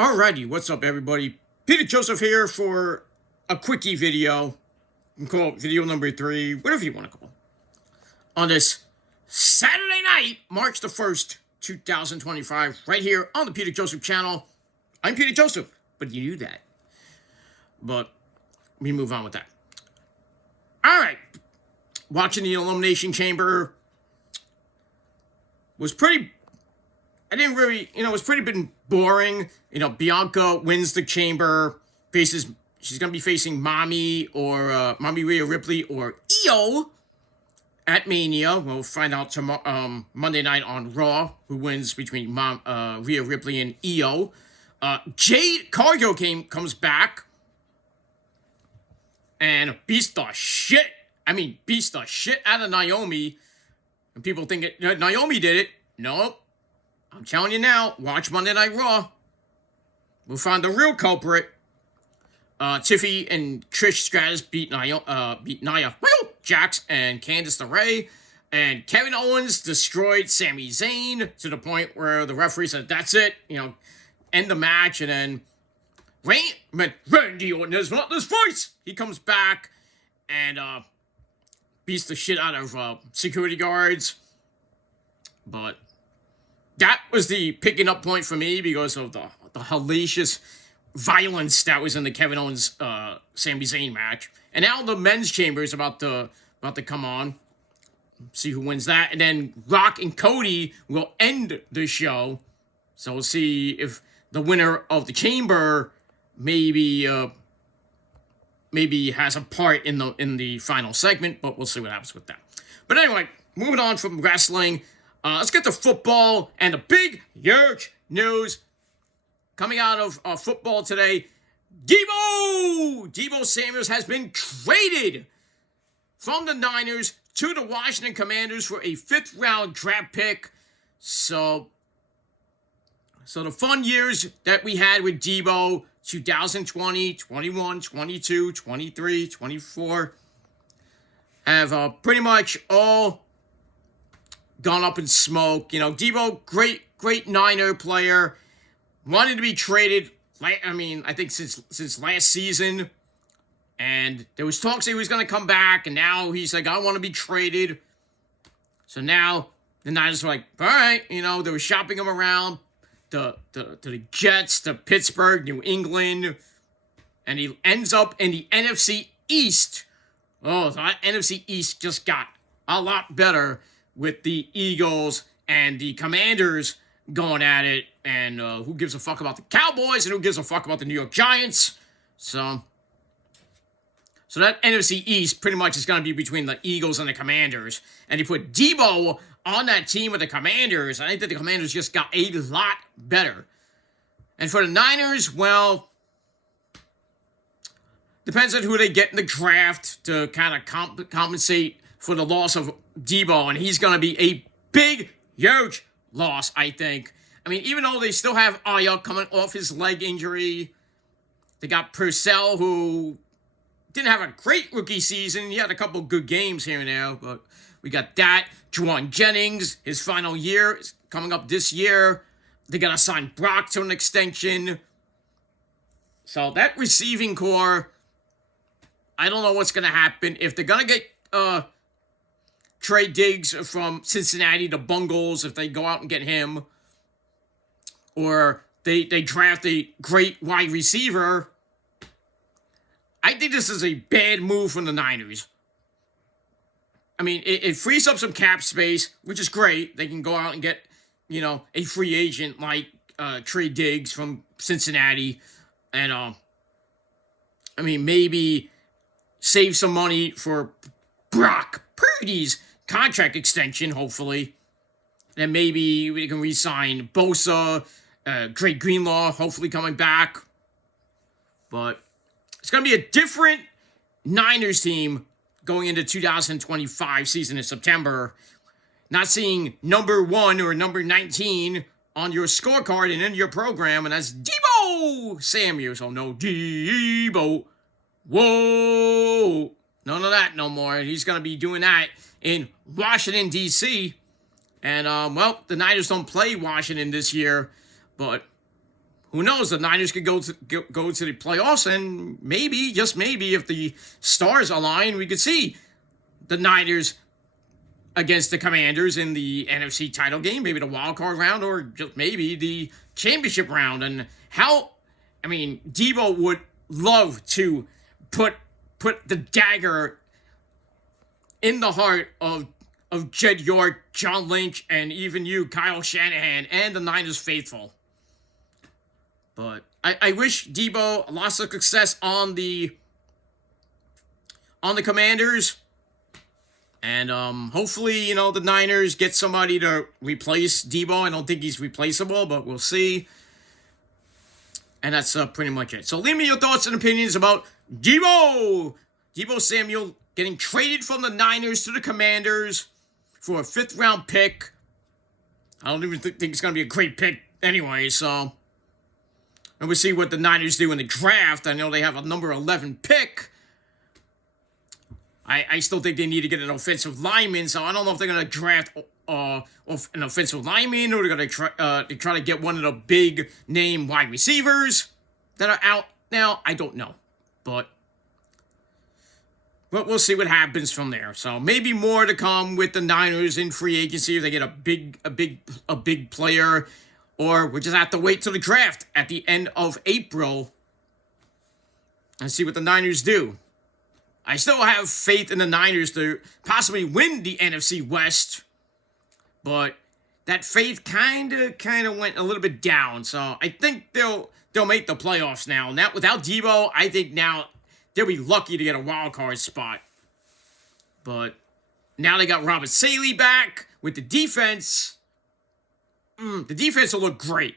Alrighty, what's up, everybody? Peter Joseph here for a quickie video. You can call it video number 3, whatever you want to call it. On this Saturday night, March the 1st, 2025, right here on the Peter Joseph channel. I'm Peter Joseph, but you knew that. But we move on with that. Alright, watching the Elimination Chamber was pretty... it was pretty been boring. Bianca wins the chamber, she's going to be facing Mommy or Mommy Rhea Ripley or Io at Mania. We'll find out tomorrow, Monday night on Raw, who wins between Rhea Ripley and Io. Jade Cargill comes back and beats the shit out of Naomi. And people think Naomi did it. Nope. I'm telling you now, watch Monday Night Raw. We'll find the real culprit. Tiffy and Trish Stratus beat Nia Jax and Candice LeRae. And Kevin Owens destroyed Sami Zayn to the point where the referee said, that's it, end the match. And then Randy Orton is not this voice. He comes back and beats the shit out of security guards. But that was the picking up point for me because of the hellacious violence that was in the Kevin Owens Sami Zayn match. And now the men's chamber is about to come on. See who wins that. And then Rock and Cody will end the show. So we'll see if the winner of the chamber maybe has a part in the final segment, but we'll see what happens with that. But anyway, moving on from wrestling. Let's get to football and the big, huge news coming out of football today. Deebo Samuels has been traded from the Niners to the Washington Commanders for a 5th-round draft pick. So the fun years that we had with Deebo, 2020, 21, 22, 23, 24, have pretty much all gone up in smoke. Deebo, great Niner player, wanted to be traded. I think since last season, and there was talks that he was going to come back, and now he's like, I want to be traded. So now the Niners are like, all right, they were shopping him around to the Jets, to Pittsburgh, New England, and he ends up in the NFC East. Oh, that NFC East just got a lot better with the Eagles and the Commanders going at it, and who gives a fuck about the Cowboys, and who gives a fuck about the New York Giants? So that NFC East pretty much is going to be between the Eagles and the Commanders, and you put Deebo on that team with the Commanders. I think that the Commanders just got a lot better. And for the Niners, well, depends on who they get in the draft to kind of compensate for the loss of Deebo, and he's going to be a big, huge loss, I think. Even though they still have Aya coming off his leg injury, they got Purcell, who didn't have a great rookie season. He had a couple good games here and there, but we got that. Juwan Jennings, his final year is coming up this year. They got to sign Brock to an extension. So that receiving core, I don't know what's going to happen. If they're going to get Trey Diggs from Cincinnati, the Bungles, if they go out and get him, or they draft a great wide receiver, I think this is a bad move from the Niners. It frees up some cap space, which is great. They can go out and get, a free agent like Trey Diggs from Cincinnati, and maybe save some money for Brock Purdy's contract extension, hopefully. And maybe we can re-sign Bosa, Drake Greenlaw, hopefully coming back. But it's going to be a different Niners team going into 2025 season in September. Not seeing number 1 or number 19 on your scorecard and in your program, and that's Deebo Samuels. Oh, no, Deebo. Whoa. None of that no more. He's going to be doing that in Washington, D.C. And, the Niners don't play Washington this year, but who knows? The Niners could go to the playoffs, and maybe, just maybe, if the stars align, we could see the Niners against the Commanders in the NFC title game, maybe the wild card round, or just maybe the championship round. And Deebo would love to put the dagger in the heart of Jed York, John Lynch, and even you, Kyle Shanahan, and the Niners faithful. But I wish Deebo lots of success on the Commanders. And hopefully, the Niners get somebody to replace Deebo. I don't think he's replaceable, but we'll see. And that's pretty much it. So leave me your thoughts and opinions about Deebo Samuel getting traded from the Niners to the Commanders for a 5th-round pick. I don't even think it's going to be a great pick anyway, so. And we'll see what the Niners do in the draft. I know they have a number 11 pick. I still think they need to get an offensive lineman, so I don't know if they're going to draft an offensive lineman, or they're going to try to get one of the big-name wide receivers that are out now. I don't know. But we'll see what happens from there. So maybe more to come with the Niners in free agency if they get a big player, or we'll just have to wait till the draft at the end of April and see what the Niners do. I still have faith in the Niners to possibly win the NFC West, but that faith kind of went a little bit down. So I think they'll make the playoffs now. Now without Deebo, I think now they'll be lucky to get a wild card spot. But now they got Robert Saleh back with the defense. The defense will look great.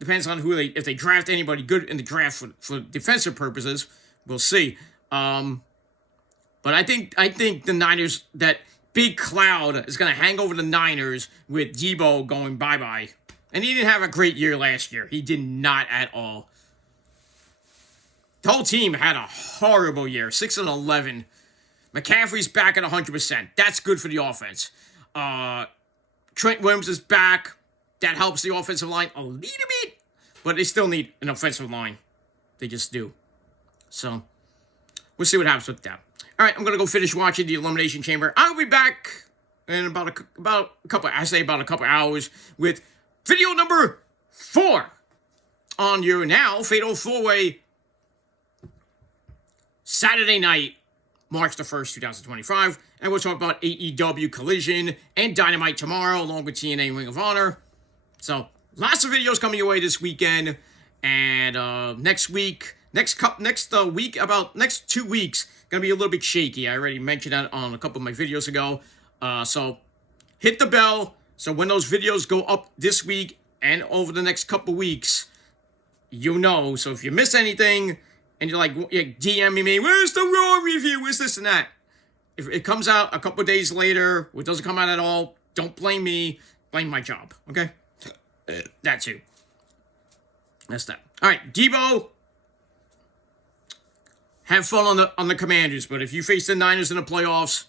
Depends on if they draft anybody good in the draft for defensive purposes. We'll see. But I think the Niners, that big cloud is going to hang over the Niners with Deebo going bye-bye. And he didn't have a great year last year. He did not at all. The whole team had a horrible year, 6-11. McCaffrey's back at 100%. That's good for the offense. Trent Williams is back. That helps the offensive line a little bit. But they still need an offensive line. They just do. So, we'll see what happens with that. All right, I'm going to go finish watching the Elimination Chamber. I'll be back in about a couple hours with video number 4 on your now Fatal 4-Way Saturday night, March the 1st, 2025. And we'll talk about AEW Collision and Dynamite tomorrow, along with TNA and Ring of Honor. So, lots of videos coming your way this weekend. And next 2 weeks, going to be a little bit shaky. I already mentioned that on a couple of my videos ago. So, hit the bell. So, when those videos go up this week and over the next couple weeks, you know. So, if you miss anything and you're DMing me, where's the Raw review? Where's this and that? If it comes out a couple days later, or it doesn't come out at all, don't blame me. Blame my job. Okay? That's it. That's that. All right, Deebo. Have fun on the Commanders, but if you face the Niners in the playoffs,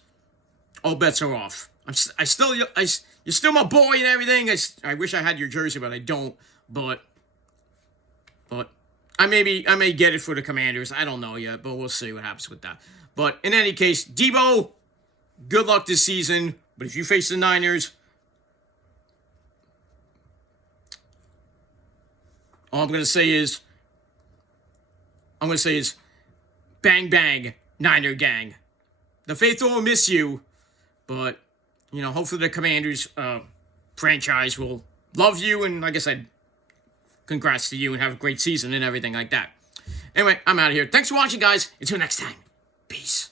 all bets are off. You're still my boy and everything. I wish I had your jersey, but I don't. But I may get it for the Commanders. I don't know yet, but we'll see what happens with that. But in any case, Deebo, good luck this season. But if you face the Niners, all I'm gonna say is, bang, bang, Niner gang. The faithful will miss you, but, hopefully the Commanders franchise will love you, and like I said, congrats to you, and have a great season and everything like that. Anyway, I'm out of here. Thanks for watching, guys. Until next time. Peace.